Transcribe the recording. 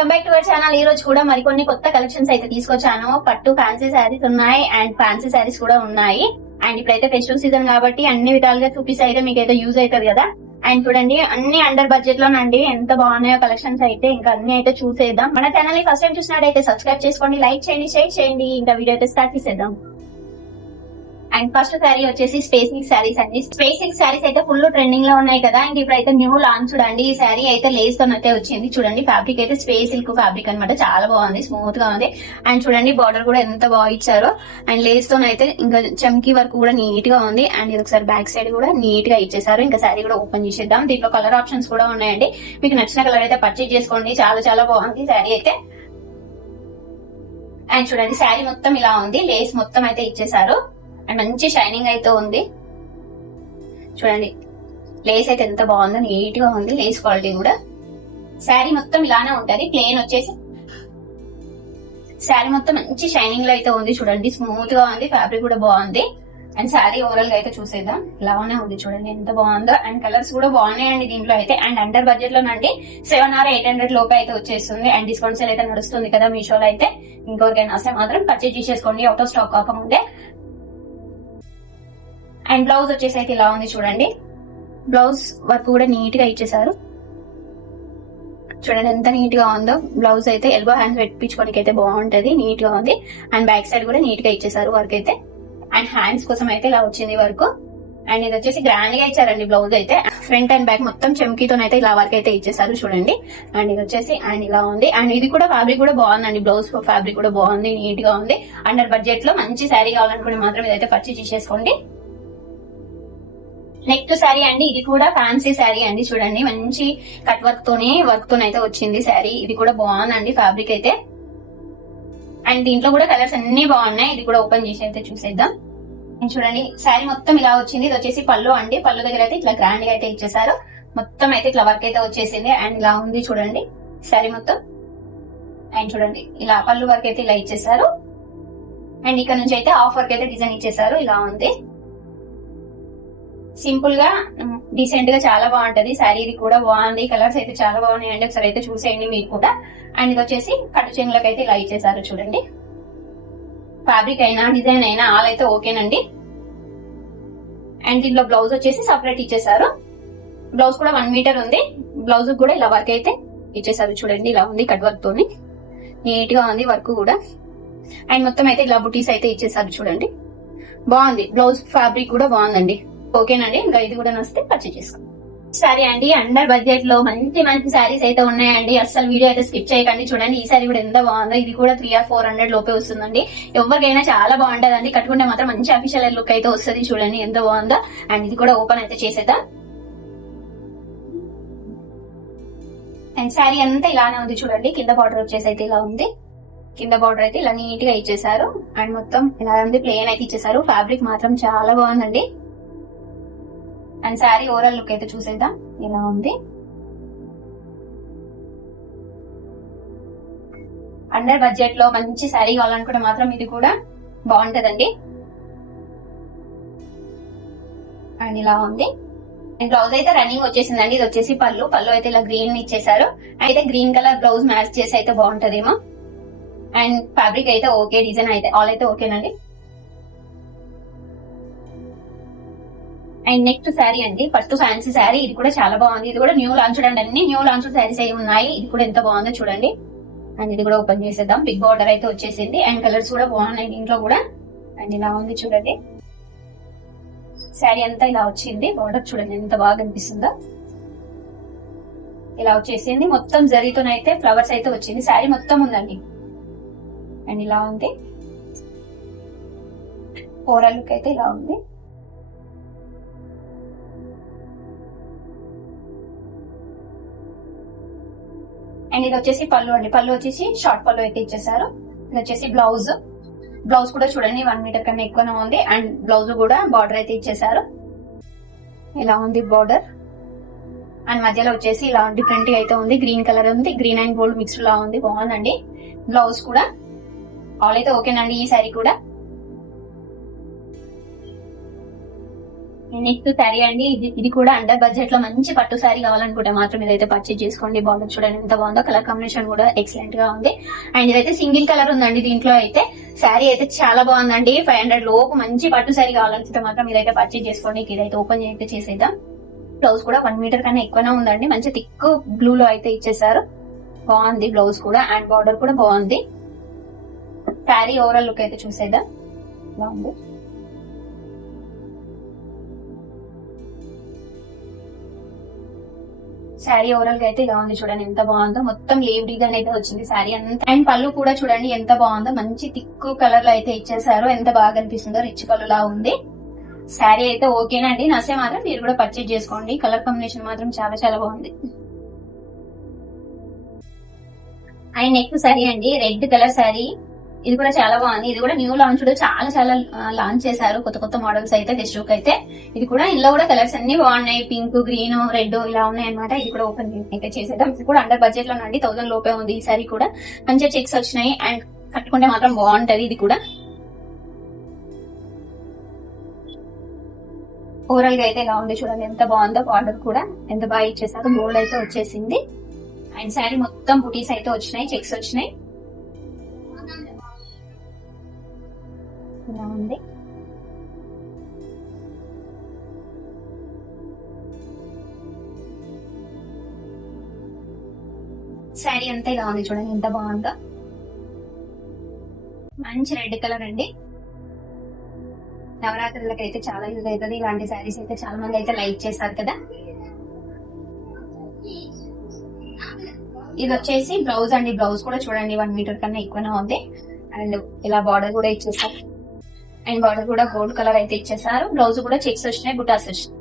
Welcome back to our channel. ఈ రోజు కూడా మరికొన్ని కొత్త కలెక్షన్స్ అయితే తీసుకొచ్చాను. పట్టు ఫ్యాన్సీ శారీస్ ఉన్నాయి అండ్ ఫ్యాన్సీ శారీస్ కూడా ఉన్నాయి. అండ్ ఇప్పుడైతే ఫెస్టివల్ సీజన్ కాబట్టి అన్ని విధాలుగా చూపిస్తే అయితే మీకైతే యూజ్ అవుతుంది కదా. అండ్ చూడండి అన్ని అండర్ బడ్జెట్ లోనండి, ఎంత బాగున్నాయో కలెక్షన్స్ అయితే. ఇంకా అన్ని అయితే చూసేద్దాం. మన ఛానల్ ని ఫస్ట్ టైం చూసినట్టయితే సబ్స్క్రైబ్ చేసుకోండి, లైక్ చేయండి, షేర్ చేయండి. ఇంకా వీడియో అయితే స్టార్ట్ చేసేద్దాం. అండ్ ఫస్ట్ శారీ వచ్చేసి స్పేస్ సిల్క్ శారీస్ అండి. స్పేస్ సిల్క్ శారీస్ అయితే ఫుల్ ట్రెండింగ్ లో ఉన్నాయి కదా. అండ్ ఇప్పుడైతే న్యూ లాంచ్ చూడండి. ఈ శారీ అయితే లేస్ తో అయితే వచ్చింది. చూడండి ఫ్యాబ్రిక్ అయితే స్పేస్ సిల్క్ ఫ్యాబ్రిక్ అనమాట, చాలా బాగుంది, స్మూత్ గా ఉంది. అండ్ చూడండి బార్డర్ కూడా ఎంత బాగా ఇచ్చారో. అండ్ లేస్ తో అయితే ఇంకా చమ్కీ వర్క్ కూడా నీట్ గా ఉంది. అండ్ ఇది ఒకసారి బ్యాక్ సైడ్ కూడా నీట్ గా ఇచ్చేసారు. ఇంకా శారీ కూడా ఓపెన్ చేసేద్దాం. దీంట్లో కలర్ ఆప్షన్స్ కూడా ఉన్నాయండి. మీకు నచ్చిన కలర్ అయితే పర్చేజ్ చేసుకోండి. చాలా చాలా బాగుంది శారీ అయితే. అండ్ చూడండి శారీ మొత్తం ఇలా ఉంది, లేస్ మొత్తం అయితే ఇచ్చేసారు. అండ్ మంచి షైనింగ్ అయితే ఉంది. చూడండి లేస్ అయితే ఎంత బాగుందో, నీట్ గా ఉంది లేస్ క్వాలిటీ కూడా. శారీ మొత్తం ఇలానే ఉంటది. ప్లేన్ వచ్చేసి శారీ మొత్తం మంచి షైనింగ్ లో అయితే ఉంది. చూడండి స్మూత్ గా ఉంది, ఫ్యాబ్రిక్ కూడా బాగుంది. అండ్ శారీ ఓవరాల్ గా అయితే చూసేద్దాం. ఇలానే ఉంది చూడండి ఎంత బాగుందో. అండ్ కలర్స్ కూడా బాగున్నాయండి దీంట్లో అయితే. అండ్ అండర్ బడ్జెట్ లోనండి 700 or 800 లోపు అయితే వచ్చేస్తుంది. అండ్ డిస్కౌంట్ సేల్ అయితే నడుస్తుంది కదా మీషోలో అయితే. ఇంకొకరికైనా వస్తే మాత్రం పర్చేజ్ చేసేసుకోండి అవుట్ ఆఫ్ స్టాక్ కాకముందే. అండ్ బ్లౌజ్ వచ్చేసి అయితే ఇలా ఉంది చూడండి. బ్లౌజ్ వర్క్ కూడా నీట్ గా ఇచ్చేసారు. చూడండి ఎంత నీట్ గా ఉందో. బ్లౌజ్ అయితే ఎల్బో హ్యాండ్స్ పెట్టించుకోవడానికి అయితే బాగుంటది, నీట్ గా ఉంది. అండ్ బ్యాక్ సైడ్ కూడా నీట్ గా ఇచ్చేసారు వర్క్ అయితే. అండ్ హ్యాండ్స్ కోసం అయితే ఇలా వచ్చింది వర్క్. అండ్ ఇది వచ్చేసి గ్రాండ్ గా ఇచ్చారండి బ్లౌజ్ అయితే. ఫ్రంట్ అండ్ బ్యాక్ మొత్తం చెమ్కీతోనైతే ఇలా వర్క్ అయితే ఇచ్చేసారు చూడండి. అండ్ ఇది వచ్చేసి అండ్ ఇలా ఉంది. అండ్ ఇది కూడా ఫ్యాబ్రిక్ కూడా బాగుందండి. బ్లౌజ్ ఫ్యాబ్రిక్ కూడా బాగుంది, నీట్ గా ఉంది. అండర్ బడ్జెట్ లో మంచి శారీ కావాలనుకుంటే మాత్రం ఇదైతే పర్చేజ్ చేసేసుకోండి. నెక్స్ట్ శారీ అండి, ఇది కూడా ఫ్యాన్సీ శారీ అండి. చూడండి మంచి కట్ వర్క్ తోనైతే వచ్చింది శారీ. ఇది కూడా బాగుందండి ఫ్యాబ్రిక్ అయితే. అండ్ దీంట్లో కూడా కలర్స్ అన్ని బాగున్నాయి. ఇది కూడా ఓపెన్ చేసి అయితే చూసేద్దాం. చూడండి శారీ మొత్తం ఇలా వచ్చింది. ఇది వచ్చేసి పళ్ళు అండి. పళ్ళు దగ్గర అయితే ఇట్లా గ్రాండ్ గా అయితే ఇచ్చేసారు. మొత్తం అయితే ఇట్లా వర్క్ అయితే వచ్చేసింది. అండ్ ఇలా ఉంది చూడండి శారీ మొత్తం. అండ్ చూడండి ఇలా పళ్ళు వర్క్ అయితే ఇలా ఇచ్చేసారు. అండ్ ఇక్కడ నుంచి అయితే హాఫ్ వర్క్ అయితే డిజైన్ ఇచ్చేసారు. ఇలా ఉంది సింపుల్ గా, డీసెంట్ గా, చాలా బాగుంటది శారీ. ఇది కూడా బాగుంది. కలర్స్ అయితే చాలా బాగున్నాయి అండి. ఒకసారి అయితే చూసేయండి మీరు కూడా. అండ్ ఇది వచ్చేసి కట్టు చెంగులకు అయితే ఇలా ఇచ్చేసారు చూడండి. ఫ్యాబ్రిక్ అయినా డిజైన్ అయినా ఆల్ అయితే ఓకేనండి. అండ్ దీంట్లో బ్లౌజ్ వచ్చేసి సపరేట్ ఇచ్చేసారు. బ్లౌజ్ కూడా 1 మీటర్ ఉంది. బ్లౌజ్ కూడా ఇలా వర్క్ అయితే ఇచ్చేసారు చూడండి. ఇలా ఉంది కట్ వర్క్ తోని, నీట్ గా ఉంది వర్క్ కూడా. అండ్ మొత్తం అయితే ఇలా బుటీస్ అయితే ఇచ్చేసారు చూడండి. బాగుంది. బ్లౌజ్ ఫ్యాబ్రిక్ కూడా బాగుందండి. ఓకేనండి. ఇంకా ఇది కూడా నచ్చితే పర్చేజ్ చేసుకోండి. సారీ అండి, అండర్ బడ్జెట్ లో మంచి మంచి శారీస్ అయితే ఉన్నాయండి. అసలు వీడియో అయితే స్కిప్ చేయకండి. చూడండి ఈ సారీ కూడా ఎంత బాగుందో. ఇది కూడా 300 or 400 లోపే వస్తుందండి. ఎవరికైనా చాలా బాగుంటదండి. కట్టుకుంటే మాత్రం మంచి అఫీషియల్ లుక్ అయితే వస్తుంది. చూడండి ఎంత బాగుందో. అండ్ ఇది కూడా ఓపెన్ అయితే చేసేద్దాం. అండ్ శారీ అంతా ఇలానే ఉంది చూడండి. కింద బార్డర్ వచ్చేసి అయితే ఇలా ఉంది. కింద బార్డర్ అయితే ఇలా నీట్ గా ఇచ్చేసారు. అండ్ మొత్తం ఇలా ఉంది, ప్లేన్ అయితే ఇచ్చేసారు. ఫ్యాబ్రిక్ మాత్రం చాలా బాగుందండి. అండ్ శారీ ఓవరాల్ లుక్ అయితే చూసేద్దాం. ఇలా ఉంది. అండర్ బడ్జెట్ లో మంచి శారీ కావాలనుకుంటే మాత్రం ఇది కూడా బాగుంటదండి. అండ్ ఇలా ఉంది. అండ్ బ్లౌజ్ అయితే రన్నింగ్ వచ్చేసిందండి. ఇది వచ్చేసి పళ్ళు అయితే ఇలా గ్రీన్ ఇచ్చేసారు. అయితే గ్రీన్ కలర్ బ్లౌజ్ మ్యాచ్ చేసి అయితే బాగుంటదేమో. అండ్ ఫ్యాబ్రిక్ అయితే ఓకే, డిజైన్ అయితే ఆల్ అయితే ఓకేనండి. అండ్ నెక్స్ట్ శారీ అండి, పట్టు ఫ్యాన్సీ శారీ. ఇది కూడా చాలా బాగుంది. ఇది కూడా న్యూ లాంచ్ అండి. అన్ని న్యూ లాంచ్ శారీస్ అయి ఉన్నాయి. ఇది కూడా ఎంత బాగుందో చూడండి. అండ్ ఇది కూడా ఓపెన్ చేసేద్దాం. బిగ్ బార్డర్ అయితే వచ్చేసింది. అండ్ కలర్స్ కూడా బాగున్నాయి దీంట్లో కూడా. అండ్ ఇలా ఉంది చూడండి. శారీ అంతా ఇలా వచ్చింది. బార్డర్ చూడండి ఎంత బాగా కనిపిస్తుందో. ఇలా వచ్చేసింది. మొత్తం జరీతోనైతే ఫ్లవర్స్ అయితే వచ్చింది. శారీ మొత్తం ఉందండి. అండ్ ఇలా ఉంది. ఓవరాల్ లుక్ అయితే ఇలా ఉంది. అండ్ ఇది వచ్చేసి పళ్ళు అండి. పళ్ళు వచ్చేసి షార్ట్ పళ్ళు అయితే ఇచ్చేసారు. ఇది వచ్చేసి బ్లౌజ్ కూడా చూడండి 1 మీటర్ కన్నా ఎక్కువనే ఉంది. అండ్ బ్లౌజ్ కూడా బార్డర్ అయితే ఇచ్చేసారు. ఇలా ఉంది బార్డర్. అండ్ మధ్యలో వచ్చేసి ఇలా డిఫరెంట్ అయితే ఉంది. గ్రీన్ కలర్ ఉంది. గ్రీన్ అండ్ గోల్డ్ మిక్స్ లా ఉంది. బాగుందండి. బ్లౌజ్ కూడా ఆల్ అయితే ఓకేనండి ఈ శారీ కూడా. నెక్స్ట్ శారీ అండి, ఇది కూడా అండర్ బడ్జెట్ లో మంచి పట్టు శారీ కావాలనుకుంటే మాత్రం ఇదైతే పర్చేజ్ చేసుకోండి. బార్డర్ చూడండి ఎంత బాగుందో, కలర్ కాంబినేషన్ కూడా ఎక్సలెంట్ గా ఉంది. అండ్ ఇదైతే సింగిల్ కలర్ ఉందండి దీంట్లో అయితే. శారీ అయితే చాలా బాగుందండి. 500 లోపు మంచి పట్టు శారీ కావాలనుకుంటే మాత్రం ఇదైతే పర్చేజ్ చేసుకోండి. ఇదైతే ఓపెన్ అయితే చేసేద్దాం. బ్లౌజ్ కూడా 1 మీటర్ కన్నా ఎక్కువనే ఉందండి. మంచి థిక్ బ్లూ లో అయితే ఇచ్చేసారు. బాగుంది బ్లౌజ్ కూడా, అండ్ బార్డర్ కూడా బాగుంది. శారీ ఓవరాల్ లుక్ అయితే చూసేద్దాం. బాగుంది. శారీ ఓవరాల్ గా అయితే ఇలా ఉంది చూడండి ఎంత బాగుందో. మొత్తం లేవరీ గానే అయితే వచ్చింది శారీ అంతా. అండ్ పళ్ళు కూడా చూడండి ఎంత బాగుందో, మంచి థిక్ కలర్ లో అయితే ఇచ్చేసారు. ఎంత బాగా అనిపిస్తుందో, రిచ్ పళ్ళు లా ఉంది. శారీ అయితే ఓకేనండి. నచ్చే మాత్రం మీరు కూడా పర్చేజ్ చేసుకోండి. కలర్ కాంబినేషన్ మాత్రం చాలా చాలా బాగుంది. అండ్ నెక్స్ట్ శారీ అండి, రెడ్ కలర్ శారీ. ఇది కూడా చాలా బాగుంది. ఇది కూడా న్యూ లాంచ్, చాలా చాలా లాంచ్ చేశారు, కొత్త కొత్త మోడల్స్ అయితే ఫెస్టివ్ అయితే. ఇది కూడా ఇందులో కూడా కలర్స్ అన్ని బాగున్నాయి, పింక్, గ్రీన్, రెడ్ ఇలా ఉన్నాయి అనమాట. ఇది కూడా ఓపెన్ అయితే చేసేద్దాం. ఇది కూడా అండర్ బడ్జెట్ లో అండి, 1000 లోపే ఉంది ఈ సారీ కూడా. మంచిగా చెక్స్ వచ్చినాయి అండ్ కట్టుకుంటే మాత్రం బాగుంటది. ఇది కూడా ఓవరాల్ గా అయితే ఇలా ఉంది చూడండి ఎంత బాగుందో. బార్డర్ కూడా ఎంత బాగా ఇచ్చేసారు, గోల్డ్ అయితే వచ్చేసింది. అండ్ శారీ మొత్తం బుటీస్ అయితే వచ్చినాయి, చెక్స్ వచ్చినాయి. ఇలా ఉంది. శారీ అంతా ఇలా ఉంది చూడండి ఎంత బాగుందో. మంచి రెడ్ కలర్ అండి. నవరాత్రులకి అయితే చాలా యూజ్ అవుతుంది. ఇలాంటి శారీస్ అయితే చాలా మంది అయితే లైక్ చేస్తారు కదా. ఇది వచ్చేసి బ్లౌజ్ అండి. బ్లౌజ్ కూడా చూడండి 1 మీటర్ కన్నా ఎక్కువనే ఉంది. అండ్ ఇలా బార్డర్ కూడా ఇచ్చేసారు. అండ్ బార్డర్ కూడా గోల్డ్ కలర్ అయితే ఇచ్చేసారు. బ్లౌజ్ కూడా చెక్స్ వచ్చినాయి, బుటాస్ వచ్చినాయి.